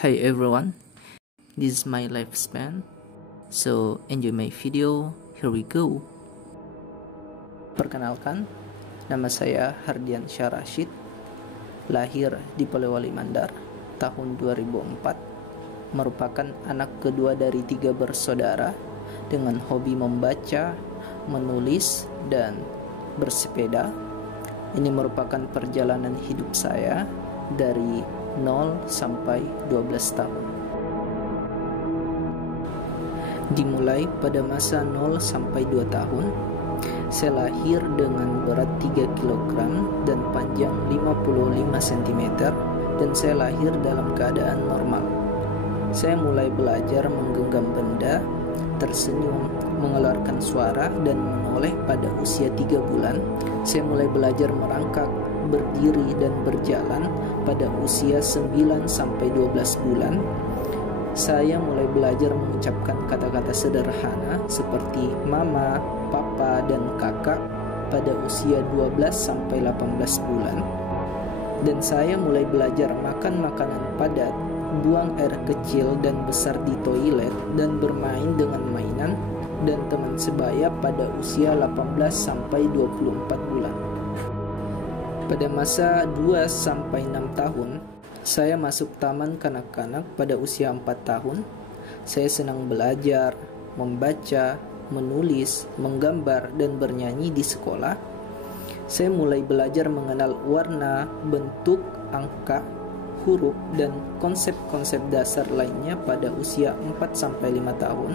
Hi everyone, this is my lifespan, so enjoy my video, here we go. Perkenalkan, nama saya Hardian Syah Rashid, lahir di Polewali Mandar tahun 2004, merupakan anak kedua dari 3 bersaudara dengan hobi membaca, menulis, dan bersepeda. Ini merupakan perjalanan hidup saya dari 0 sampai 12 tahun. Dimulai pada masa 0 sampai 2 tahun, saya lahir dengan berat 3 kg dan panjang 55 cm dan saya lahir dalam keadaan normal. Saya mulai belajar menggenggam benda, tersenyum, mengeluarkan suara, dan menoleh pada usia 3 bulan. Saya mulai belajar merangkak, berdiri, dan berjalan pada usia 9 sampai 12 bulan. Saya mulai belajar mengucapkan kata-kata sederhana seperti mama, papa, dan kakak pada usia 12 sampai 18 bulan. Dan saya mulai belajar makan makanan padat, buang air kecil dan besar di toilet, dan bermain dengan mainan dan teman sebaya pada usia 18 sampai 24 bulan. Pada masa 2 sampai 6 tahun, saya masuk taman kanak-kanak pada usia 4 tahun. Saya senang belajar, membaca, menulis, menggambar, dan bernyanyi di sekolah. Saya mulai belajar mengenal warna, bentuk, angka, huruf, dan konsep-konsep dasar lainnya pada usia 4 sampai 5 tahun.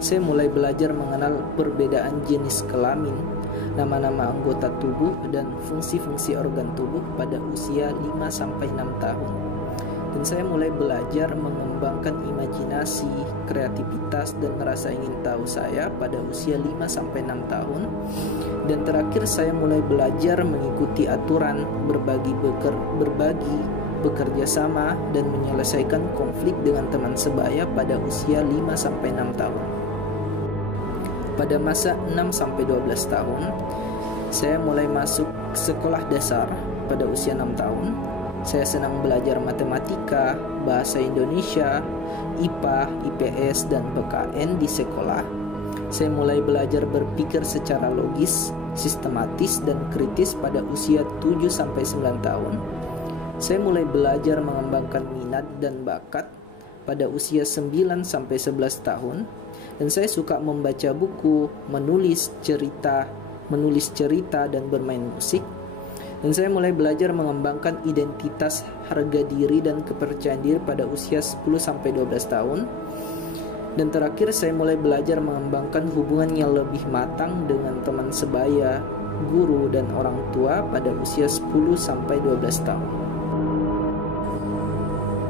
Saya mulai belajar mengenal perbedaan jenis kelamin, nama-nama anggota tubuh, dan fungsi-fungsi organ tubuh pada usia 5 sampai 6 tahun. Dan saya mulai belajar mengembangkan imajinasi, kreativitas, dan rasa ingin tahu saya pada usia 5 sampai 6 tahun. Dan terakhir saya mulai belajar mengikuti aturan, berbagi, bekerja sama, dan menyelesaikan konflik dengan teman sebaya pada usia 5 sampai 6 tahun. Pada masa 6 sampai 12 tahun, saya mulai masuk sekolah dasar pada usia 6 tahun. Saya senang belajar matematika, bahasa Indonesia, IPA, IPS, dan PKN di sekolah. Saya mulai belajar berpikir secara logis, sistematis, dan kritis pada usia 7 sampai 9 tahun. Saya mulai belajar mengembangkan minat dan bakat pada usia 9 sampai 11 tahun. Dan saya suka membaca buku, menulis cerita, dan bermain musik. Dan saya mulai belajar mengembangkan identitas, harga diri, dan kepercayaan diri pada usia 10 sampai 12 tahun. Dan terakhir saya mulai belajar mengembangkan hubungan yang lebih matang dengan teman sebaya, guru, dan orang tua pada usia 10 sampai 12 tahun.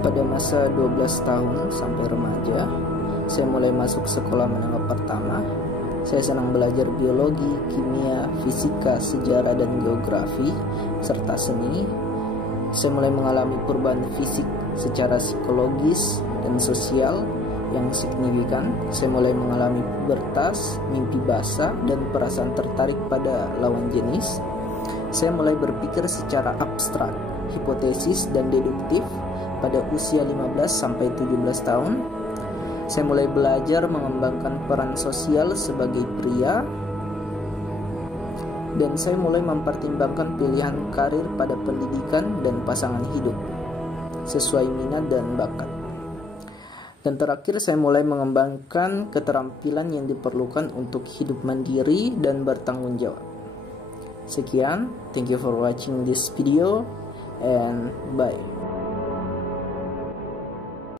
Pada masa 12 tahun sampai remaja, saya mulai masuk sekolah menengah pertama. Saya senang belajar biologi, kimia, fisika, sejarah, dan geografi, serta seni. Saya mulai mengalami perubahan fisik secara psikologis dan sosial yang signifikan. Saya mulai mengalami pubertas, mimpi basah, dan perasaan tertarik pada lawan jenis. Saya mulai berpikir secara abstrak, hipotesis, dan deduktif pada usia 15 sampai 17 tahun. Saya mulai belajar mengembangkan peran sosial sebagai pria, dan saya mulai mempertimbangkan pilihan karir pada pendidikan dan pasangan hidup sesuai minat dan bakat. Dan terakhir saya mulai mengembangkan keterampilan yang diperlukan untuk hidup mandiri dan bertanggung jawab. Sekian, thank you for watching this video and bye.